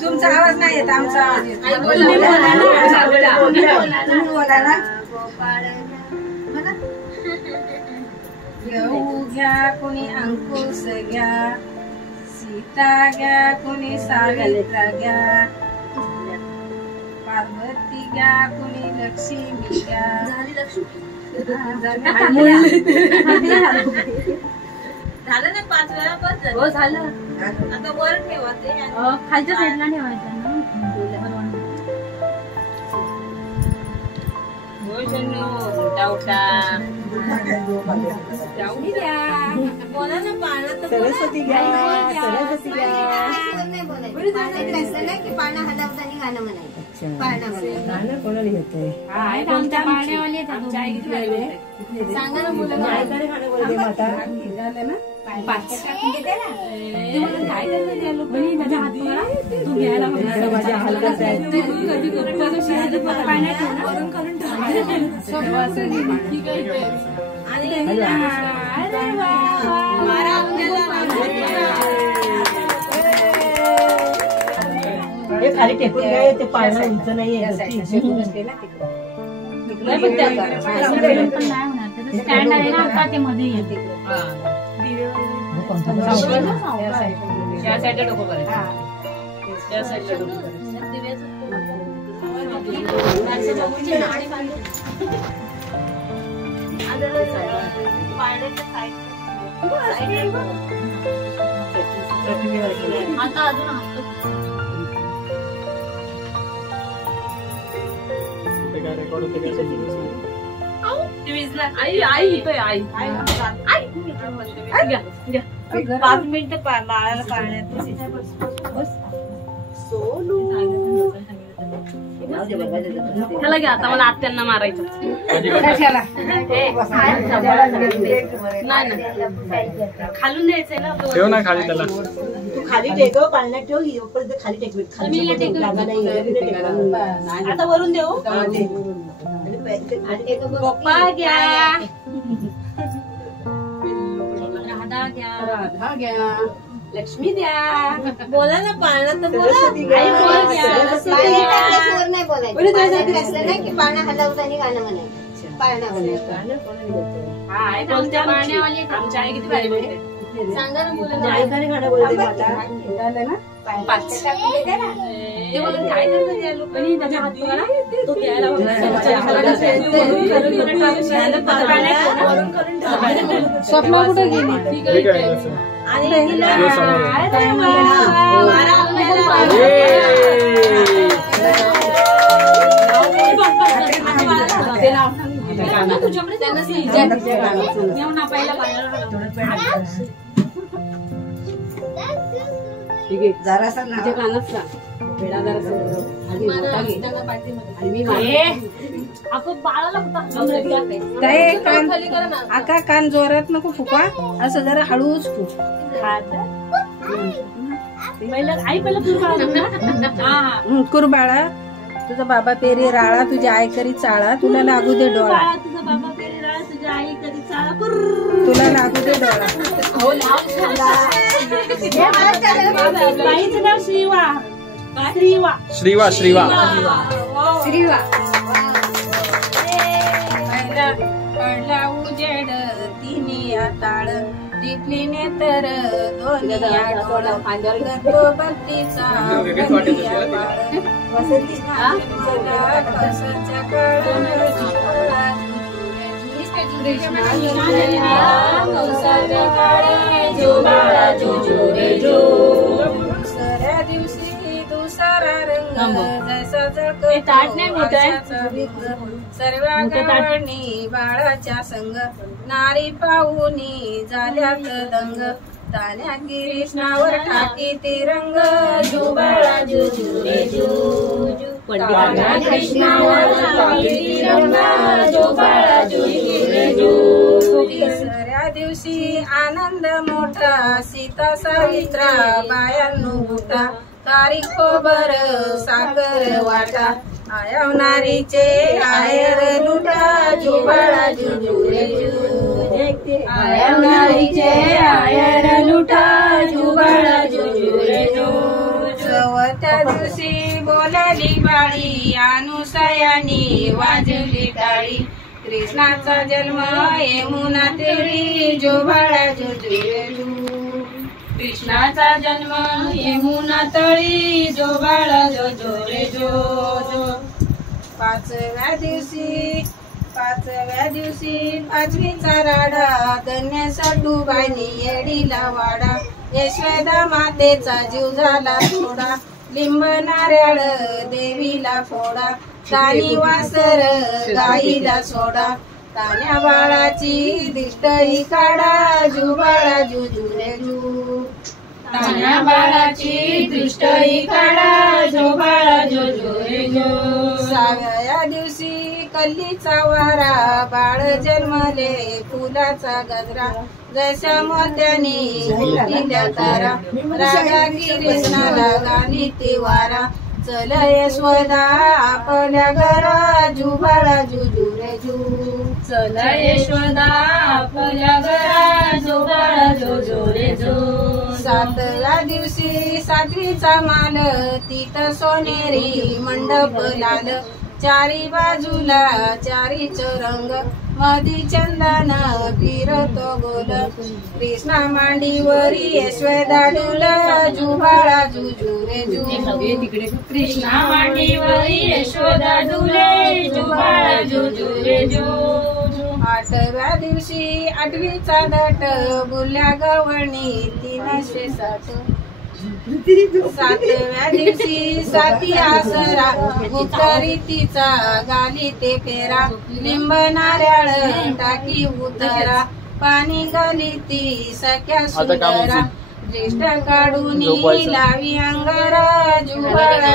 तुमचा आवाज नाही येत, आमचा आवाज येतो. गहू घ्या कोणी अंकुश घ्या, सीता घ्या कोणी सावित्रा घ्या, पार्वती घ्या कोणी लक्ष्मी घ्या. झालं ना 5 वेळा बस. हो झालं. आता वर ठेवा ते खालच्या साईडला ठेवायचं ना. बोला ना पाण्यात. सरस्वती घ्या, सरस्वती घ्या. की पाण्या हलवताना गाणं म्हणायचं. गाणं कोणाला येतंय? सांगा ना मुलं. गाणं बोलते माता. झालं ना? माझ्या हलकाच आहे. हे खाली टेकून काय ते पाळणं उंच नाहीये. स्टँड आहे ना आता ते मध्ये येते. त्या साईडला डोकं करायचं. त्या साईडला डोकं करायचं. आता अजून आई आई येतोय. आई 5 मिनिटं बाळाला पाळण्यात. त्याला घ्या. आता मला आत्यांना मारायचं नाही. खालून द्यायचंय ना. ठेव ना खाली त्याला. तू खाली टेकव, पाळण्यात ठेव. खाली टेकवी. आता वरून देऊ. पप्पा घ्या. राधा घ्या. राधा घ्या. लक्ष्मी द्या. बोला ना पाळणा तर बोला. नाही बोलायचं नाही की पाण्या हलवताना गाणं म्हणायचं. पाळणा म्हणायचं. बोलत्या पाळण्यावाली आमच्या आई किती भारी बोलते. सांगा ना मुलं. आईकडे गाणं बोलते माता. झालं ना? 5 ते बोलून काय करतात त्या लोकांनी. त्याच्या हात पकडा. तो घ्यायला स्वप्न कुठे गेली? जरासा आका कान जोरात नको फुका. असं जरा हळूच फुक. कुरबाळा. तुझा बाबा पेरी राळा, तुझ्या आई करी चाळा. तुला लागू दे डोळा. तुझा बाबा पेरी राळा, तुझ्या आई कधी चाळा. तुला लागू दे डोळा. बाईचं नाव श्रीवा. श्रीवा. श्रीवा. श्रीवा. श्रीवा. पडला उजेड तिने ताळ, टिपलीने तर दोन्ही डोळ. तो भक्तीचा वसंतच्या दुसऱ्या दिवशी दुसरा रंग जैसा सर्व गावांनी बाळाच्या संग. नारी पाहुनी झाल्यात दंग. तान्या कृष्णावर टाकी तिरंग. जुबाळा जुजू रे जुजू. कृष्णावर टाकी तिरंग. जुबाळा जुजू रे जुजू. तिसऱ्या दिवशी आनंद मोठा सीता सावित्रा बायांनो मोठा तारीख खोबर साखर वाटा आयवणारीचे आयर लुटा जुबाळा जुजुरे जू आयवणारीचे आयर लुटा जुबाळा जुजुरे जू चवथ्या दिवशी बोलाली बाळी अनुसयानी वाजवली टाळी कृष्णाचा जन्म यमुना तीरी जुबाळा जुजुरे जू कृष्णाचा जन्म यमुना तळी जोबाळा जो जो रे जो जो पाचव्या दिवशी पाचवीचा राडा धन्य सटूबाईनी येडीला वाडा यशोदा मातेचा जीव झाला थोडा लिंब नारळ देवीला फोडा तानी वासर गाईला सोडा तान्या बाळाची दिष्टही काढा जुबाळा जुजुरे जू तान्या बाळाची दृष्टही काढा जोबाळा जुजुरे जू सहाव्या दिवशी कल्लीचा वारा बाळ जन्मले फुलाचा गजरा जशा मोत्याने दिल्या तारा राजा कृष्णाला गाली ती वारा चल यशोदा आपल्या घरा जुबाळा जुजुरे जू चल यशोदा आपल्या घरा जुबाळा जुजुरे जू सातव्या दिवशी सातवीचा माल तिथं सोनेरी मंडप लाल चारी बाजूला चारीच रंग मधी चंदन फिरतो गोल कृष्णा मांडीवरी यशोदा डुल जुबाळा जुजुरे जू कृष्णा मांडीवरी यशोदा डुले जुबाळा जुजुरे जू आठव्या दिवशी आठवीचा दट बुल्या गवणी 360 सातव्या दिवशी साती आसरा उतरीतीचा गाली ते फेरा लिंब नारळ टाकी उतरा पाणी गाली ती सख्या सुंदरा ज्येष्ठ काढून लावी अंगारा जुबाळा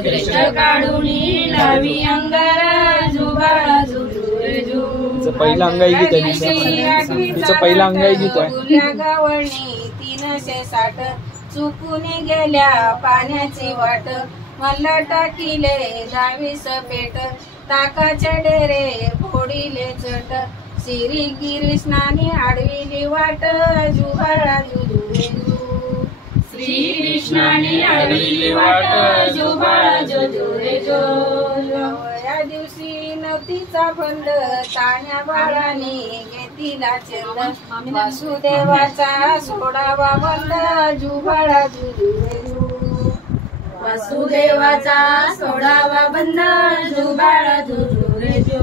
ज्येष्ठ काढून लावी अंगारा जुबाळा जुजुरे जू पहिला अंगाई गीत आहे तिचं पहिला अंगाई गीत आहे गवणी 360 चुकून गेल्या पाण्याची वाट मला टाकीले 22 पेट ताकाच्या डेरे फोडीले चट श्री कृष्णाने आडविली वाट जुबाळा जुजुरे जू श्री कृष्णाने आडविली वाट जुबाळा जुजुरे जू या दिवशी नवतीचा बंद ताण्या बाळाने घेतीला चंद वासुदेवाचा सोडावा बंद जुबाळा जुजुरे जू वासुदेवाचा सोडावा बंद जुबाळा जुजुरे जू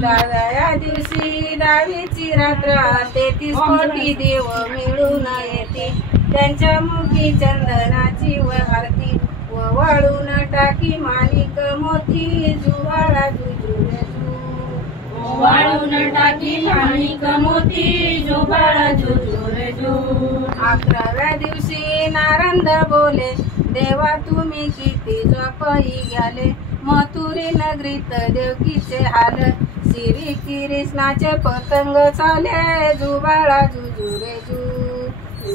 दहाव्या दिवशी दहावीची रात्र 33 कोटी देव मिळून येते त्यांच्या मुखी चंदनाची आरती व वाळून टाकी माणिक मोती जुबाळा जुजुरे जू वाळून टाकी माणिक मोती जुबाळा जुजुरे जू 11व्या दिवशी नारंद बोले देवा तुम्ही किती जपही गेले मथुरी नगरीत देवकीचे हाल श्री कृष्णाचे पतंग चाले जुबाळा जुजुरे जू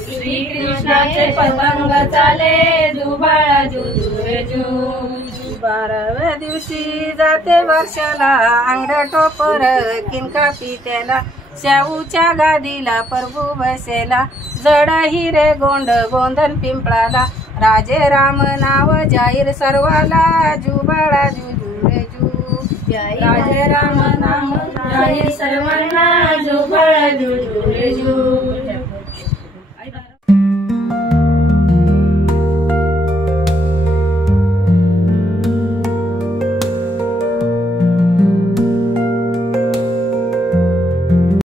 श्री कृष्णाचे पतंग चाले जुबाळा जुजुरे जू 12व्या दिवशी जाते वर्षाला अंगड टोपर किनका पित्याला शाहूच्या गादीला प्रभू बसेला जड हिरे गोंड गोंधन पिंपळाला राजे राम नाव जाहीर सर्वाला जुबाळा जुजुरे जू राजे राम नाम जाहीर सर्वांना जुबाळा